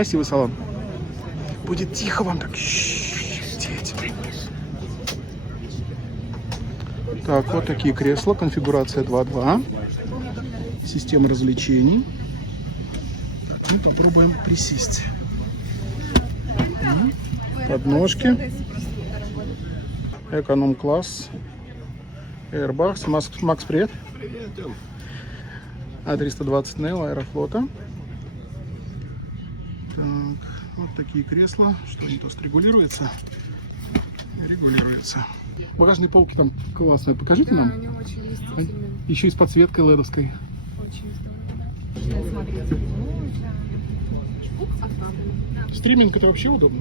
Красивый салон. Будет тихо вам так. Сидеть. Так, вот такие кресла. Конфигурация 2.2. Система развлечений. Мы попробуем присесть. Подножки. Эконом-класс. Airbus. Макс, привет. Привет. А320 Neo Аэрофлота. Так, вот такие кресла. Что они тут регулируются? Регулируются. Багажные полки там классные. Покажите нам. Они очень вместительные. Еще и с подсветкой ледовской. Очень здорово. Смотрите. Оставлено. Стриминг это вообще удобно.